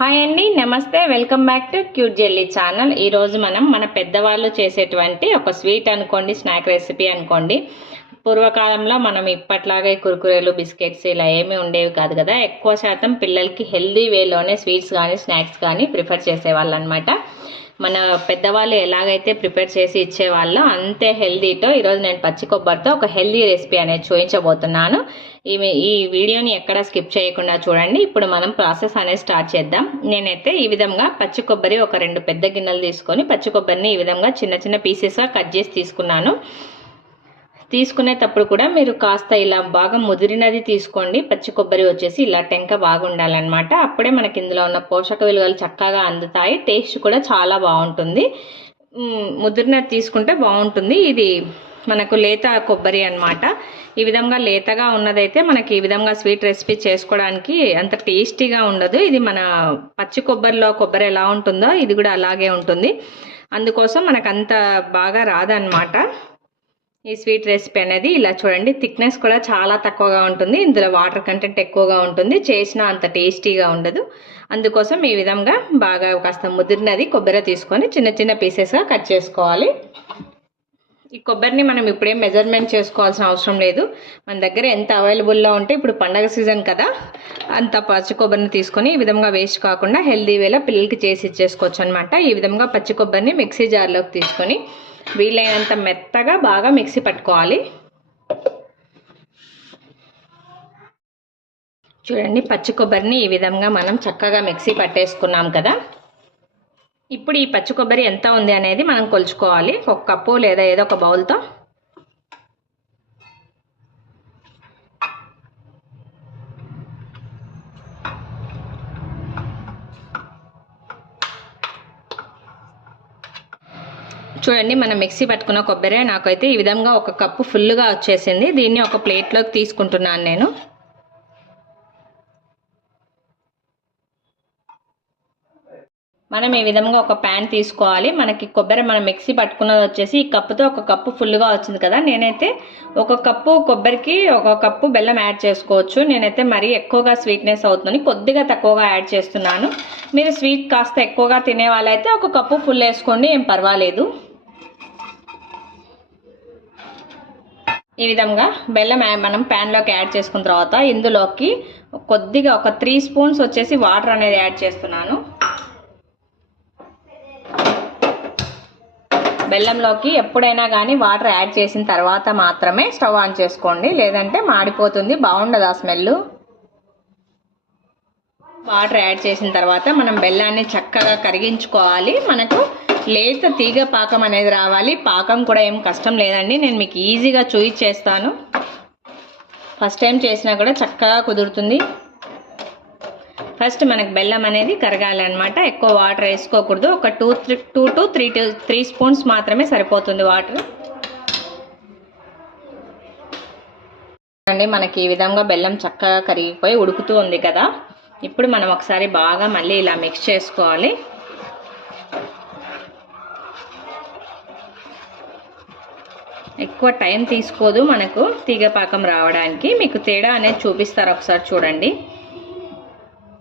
Hi అండి, నమస్తే. Welcome back to cute jelly channel. ఈరోజు మనం మన పెద్దవాళ్ళు చేసేటువంటి ఒక స్వీట్ అనుకోండి, స్నాక్ రెసిపీ అనుకోండి. పూర్వకాలంలో మనం ఇప్పట్లాగే కుర్కురేలు, బిస్కెట్స్ ఇలా ఏమీ ఉండేవి కాదు కదా. ఎక్కువ శాతం పిల్లలకి హెల్దీ వేలోనే స్వీట్స్ కానీ స్నాక్స్ కానీ ప్రిఫర్ చేసేవాళ్ళు అనమాట. మన పెద్దవాళ్ళు ఎలాగైతే ప్రిపేర్ చేసి ఇచ్చేవాళ్ళో అంతే హెల్దీతో ఈరోజు నేను పచ్చి కొబ్బరితో ఒక హెల్దీ రెసిపీ అనేది చూపించబోతున్నాను. ఈ వీడియోని ఎక్కడ స్కిప్ చేయకుండా చూడండి. ఇప్పుడు మనం ప్రాసెస్ అనేది స్టార్ట్ చేద్దాం. నేనైతే ఈ విధంగా పచ్చి కొబ్బరి ఒక 2 పెద్ద గిన్నెలు తీసుకొని పచ్చి కొబ్బరిని ఈ విధంగా చిన్న చిన్న పీసెస్గా కట్ చేసి తీసుకున్నాను. తీసుకునేటప్పుడు కూడా మీరు కాస్త ఇలా బాగా ముదిరినది తీసుకోండి. పచ్చి కొబ్బరి వచ్చేసి ఇలా టెంక బాగా ఉండాలన్నమాట. అప్పుడే మనకి ఇందులో ఉన్న పోషక విలువలు చక్కగా అందుతాయి. టేస్ట్ కూడా చాలా బాగుంటుంది. ముదిరినది తీసుకుంటే బాగుంటుంది. ఇది మనకు లేత కొబ్బరి అన్నమాట. ఈ విధంగా లేతగా ఉన్నదైతే మనకి ఈ విధంగా స్వీట్ రెసిపీ చేసుకోవడానికి అంత టేస్టీగా ఉండదు. ఇది మన పచ్చి కొబ్బరిలో కొబ్బరి ఎలా ఉంటుందో ఇది కూడా అలాగే ఉంటుంది. అందుకోసం మనకు అంత బాగా రాదన్నమాట ఈ స్వీట్ రెసిపీ అనేది. ఇలా చూడండి, థిక్నెస్ కూడా చాలా తక్కువగా ఉంటుంది. ఇందులో వాటర్ కంటెంట్ ఎక్కువగా ఉంటుంది. చేసినా అంత టేస్టీగా ఉండదు. అందుకోసం ఈ విధంగా బాగా కాస్త ముదిరినది కొబ్బరి తీసుకొని చిన్న చిన్న పీసెస్గా కట్ చేసుకోవాలి. ఈ కొబ్బరిని మనం ఇప్పుడేం మెజర్మెంట్ చేసుకోవాల్సిన అవసరం లేదు. మన దగ్గర ఎంత అవైలబుల్లో ఉంటే, ఇప్పుడు పండగ సీజన్ కదా, అంత పచ్చి కొబ్బరిని తీసుకొని ఈ విధంగా వేస్ట్ కాకుండా హెల్దీ వేలో పిల్లలకి చేసి ఇచ్చేసుకోవచ్చు అనమాట. ఈ విధంగా పచ్చి కొబ్బరిని మిక్సీ జార్లోకి తీసుకొని వీలైనంత మెత్తగా బాగా మిక్సీ పట్టుకోవాలి. చూడండి, పచ్చి కొబ్బరిని ఈ విధంగా మనం చక్కగా మిక్సీ పట్టేసుకున్నాం కదా. ఇప్పుడు ఈ పచ్చి కొబ్బరి ఎంత ఉంది అనేది మనం కొలుచుకోవాలి. 1 కప్పు లేదా ఏదో ఒక బౌల్తో. చూడండి, మనం మిక్సీ పట్టుకున్న కొబ్బరి నాకైతే ఈ విధంగా 1 కప్పు ఫుల్గా వచ్చేసింది. దీన్ని ఒక ప్లేట్లోకి తీసుకుంటున్నాను నేను. మనం ఈ విధంగా ఒక ప్యాన్ తీసుకోవాలి. మనకి కొబ్బరి మనం మిక్సీ పట్టుకున్నది వచ్చేసి ఈ కప్పుతో 1 కప్పు ఫుల్గా వచ్చింది కదా. నేనైతే 1 కప్పు కొబ్బరికి 1 కప్పు బెల్లం యాడ్ చేసుకోవచ్చు. నేనైతే మరీ ఎక్కువగా స్వీట్నెస్ అవుతుందని కొద్దిగా తక్కువగా యాడ్ చేస్తున్నాను. మీరు స్వీట్ కాస్త ఎక్కువగా తినే వాళ్ళైతే 1 కప్పు ఫుల్ వేసుకోండి, ఏం పర్వాలేదు. ఈ విధంగా బెల్లం మనం ప్యాన్లోకి యాడ్ చేసుకున్న తర్వాత ఇందులోకి కొద్దిగా ఒక 3 స్పూన్స్ వచ్చేసి వాటర్ అనేది యాడ్ చేస్తున్నాను. బెల్లంలోకి ఎప్పుడైనా కానీ వాటర్ యాడ్ చేసిన తర్వాత మాత్రమే స్టవ్ ఆన్ చేసుకోండి, లేదంటే మాడిపోతుంది, బాగుండదు ఆ స్మెల్. వాటర్ యాడ్ చేసిన తర్వాత మనం బెల్లాన్ని చక్కగా కరిగించుకోవాలి. మనకు లేత తీగ పాకం అనేది రావాలి. పాకం కూడా ఏం కష్టం లేదండి, నేను మీకు ఈజీగా చూపించేస్తాను. ఫస్ట్ టైం చేసినా కూడా చక్కగా కుదురుతుంది. ఫస్ట్ మనకు బెల్లం అనేది కరగాలి అనమాట. ఎక్కువ వాటర్ వేసుకోకూడదు. ఒక 2 to 3 స్పూన్స్ మాత్రమే సరిపోతుంది వాటర్. అండి, మనకి ఈ విధంగా బెల్లం చక్కగా కరిగిపోయి ఉడుకుతూ ఉంది కదా. ఇప్పుడు మనం ఒకసారి బాగా మళ్ళీ ఇలా మిక్స్ చేసుకోవాలి. ఎక్కువ టైం తీసుకోదు మనకు తీగ పాకం రావడానికి. మీకు తేడా అనేది చూపిస్తారు, ఒకసారి చూడండి.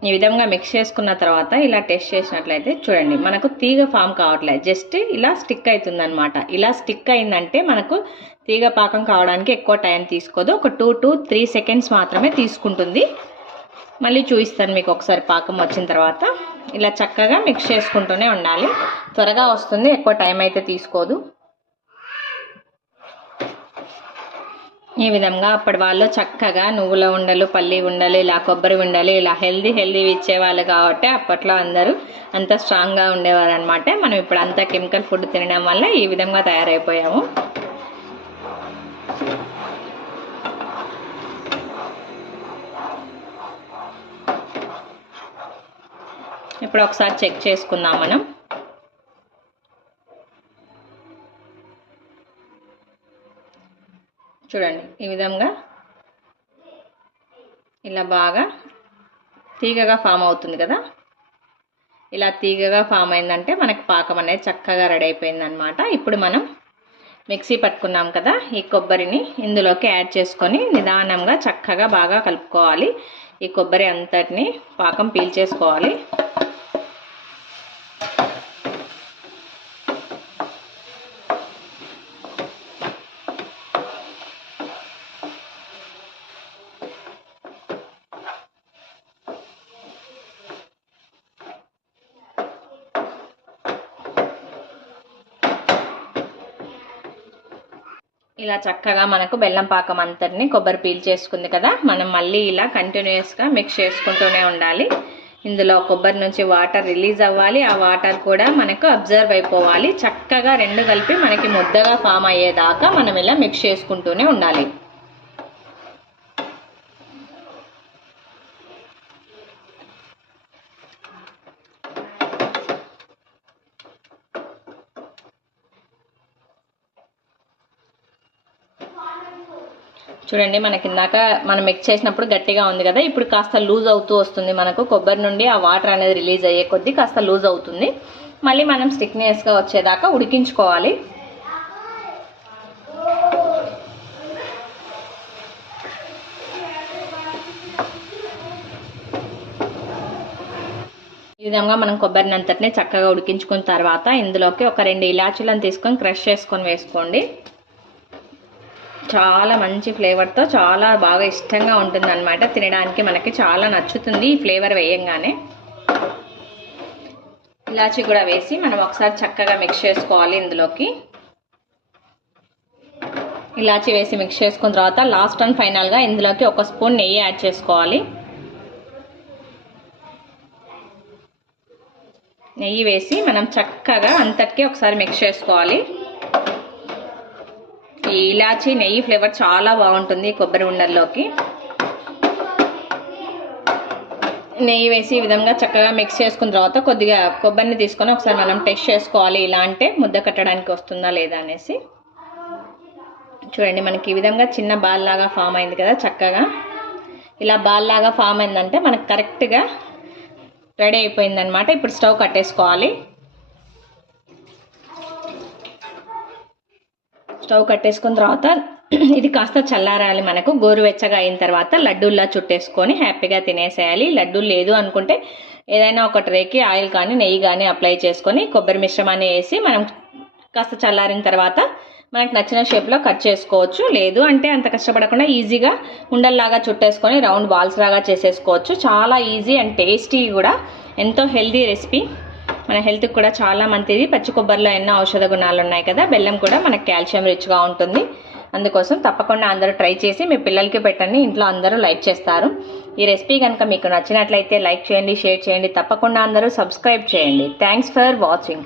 ఈ విధంగా మిక్స్ చేసుకున్న తర్వాత ఇలా టెస్ట్ చేసినట్లయితే చూడండి, మనకు తీగ ఫామ్ కావట్లేదు, జస్ట్ ఇలా స్టిక్ అవుతుంది అనమాట. ఇలా స్టిక్ అయిందంటే మనకు తీగ పాకం కావడానికి ఎక్కువ టైం తీసుకోదు. ఒక 2 to 3 సెకండ్స్ మాత్రమే తీసుకుంటుంది. మళ్ళీ చూపిస్తాను మీకు ఒకసారి పాకం వచ్చిన తర్వాత. ఇలా చక్కగా మిక్స్ చేసుకుంటూనే ఉండాలి. త్వరగా వస్తుంది, ఎక్కువ టైం అయితే తీసుకోదు. ఈ విధంగా అప్పటి వాళ్ళు చక్కగా నువ్వుల ఉండలు, పల్లి ఉండలు, ఇలా కొబ్బరి ఉండలు, ఇలా హెల్దీ ఇచ్చేవాళ్ళు కాబట్టి అప్పట్లో అందరూ అంత స్ట్రాంగ్గా ఉండేవారు అనమాట. మనం ఇప్పుడు అంతా కెమికల్ ఫుడ్ తినడం వల్ల ఈ విధంగా తయారైపోయాము. ఇప్పుడు ఒకసారి చెక్ చేసుకుందాం మనం. చూడండి, ఈ విధంగా ఇలా బాగా తీగగా ఫామ్ అవుతుంది కదా. ఇలా తీగగా ఫామ్ అయిందంటే మనకి పాకం అనేది చక్కగా రెడీ అయిపోయింది అనమాట. ఇప్పుడు మనం మిక్సీ పట్టుకున్నాం కదా, ఈ కొబ్బరిని ఇందులోకి యాడ్ చేసుకొని నిదానంగా చక్కగా బాగా కలుపుకోవాలి. ఈ కొబ్బరి అంతటిని పాకం పీల్చేసుకోవాలి. ఇలా చక్కగా మనకు బెల్లం పాకం అంతటిని కొబ్బరి పీల్ చేసుకుంది కదా, మనం మళ్ళీ ఇలా కంటిన్యూస్గా మిక్స్ చేసుకుంటూనే ఉండాలి. ఇందులో కొబ్బరి నుంచి వాటర్ రిలీజ్ అవ్వాలి, ఆ వాటర్ కూడా మనకు అబ్జర్వ్ అయిపోవాలి. చక్కగా రెండు కలిపి మనకి ముద్దగా ఫామ్ అయ్యేదాకా మనం ఇలా మిక్స్ చేసుకుంటూనే ఉండాలి. చూడండి, మనకి ఇందాక మనం మిక్స్ చేసినప్పుడు గట్టిగా ఉంది కదా, ఇప్పుడు కాస్త లూజ్ అవుతూ వస్తుంది. మనకు కొబ్బరి నుండి ఆ వాటర్ అనేది రిలీజ్ అయ్యే కొద్దీ కాస్త లూజ్ అవుతుంది. మళ్ళీ మనం స్టిక్నెస్గా వచ్చేదాకా ఉడికించుకోవాలి. ఈ విధంగా మనం కొబ్బరిని అంతటిని చక్కగా ఉడికించుకున్న తర్వాత ఇందులోకి ఒక 2 ఇలాచీలను తీసుకొని క్రష్ చేసుకొని వేసుకోండి. చాలా మంచి ఫ్లేవర్తో చాలా బాగా ఇష్టంగా ఉంటుంది అన్నమాట. తినడానికి మనకి చాలా నచ్చుతుంది ఈ ఫ్లేవర్ వేయంగానే. ఇలాచీ కూడా వేసి మనం ఒకసారి చక్కగా మిక్స్ చేసుకోవాలి. ఇందులోకి ఇలాచీ వేసి మిక్స్ చేసుకున్న తర్వాత లాస్ట్ అండ్ ఫైనల్గా ఇందులోకి 1 స్పూన్ నెయ్యి యాడ్ చేసుకోవాలి. నెయ్యి వేసి మనం చక్కగా అంతటికీ ఒకసారి మిక్స్ చేసుకోవాలి. ఈ ఇలాచీ నెయ్యి ఫ్లేవర్ చాలా బాగుంటుంది కొబ్బరి ఉండల్లోకి. నెయ్యి వేసి ఈ విధంగా చక్కగా మిక్స్ చేసుకున్న తర్వాత కొద్దిగా కొబ్బరిని తీసుకొని ఒకసారి మనం టెస్ట్ చేసుకోవాలి. ఇలా అంటే ముద్ద కట్టడానికి వస్తుందా లేదా అనేసి. చూడండి, మనకి ఈ విధంగా చిన్న బాల్ లాగా ఫామ్ అయింది కదా. చక్కగా ఇలా బాల్ లాగా ఫామ్ అయిందంటే మనకు కరెక్ట్గా రెడీ అయిపోయిందనమాట. ఇప్పుడు స్టవ్ కట్టేసుకోవాలి. స్టవ్ కట్టేసుకున్న తర్వాత ఇది కాస్త చల్లారాలి. మనకు గోరువెచ్చగా అయిన తర్వాత లడ్డూల్లా చుట్టేసుకొని హ్యాపీగా తినేసేయాలి. లడ్డూలు లేదు అనుకుంటే ఏదైనా ఒక ట్రేకి ఆయిల్ కానీ నెయ్యి కానీ అప్లై చేసుకొని కొబ్బరి మిశ్రమాన్ని వేసి మనం కాస్త చల్లారిన తర్వాత మనకు నచ్చిన షేప్లో కట్ చేసుకోవచ్చు. లేదు అంటే అంత కష్టపడకుండా ఈజీగా ఉండల్లాగా చుట్టేసుకొని రౌండ్ బాల్స్ లాగా చేసేసుకోవచ్చు. చాలా ఈజీ అండ్ టేస్టీ కూడా, ఎంతో హెల్దీ రెసిపీ. మన హెల్త్కి కూడా చాలా మంచిది. పచ్చి కొబ్బరిలో ఎన్నో ఔషధ గుణాలు ఉన్నాయి కదా. బెల్లం కూడా మనకు కాల్షియం రిచ్గా ఉంటుంది. అందుకోసం తప్పకుండా అందరూ ట్రై చేసి మీ పిల్లలకి పెట్టండి. ఇంట్లో అందరూ లైక్ చేస్తారు. ఈ రెసిపీ కనుక మీకు నచ్చినట్లయితే లైక్ చేయండి, షేర్ చేయండి. తప్పకుండా అందరూ సబ్స్క్రైబ్ చేయండి. Thanks for watching.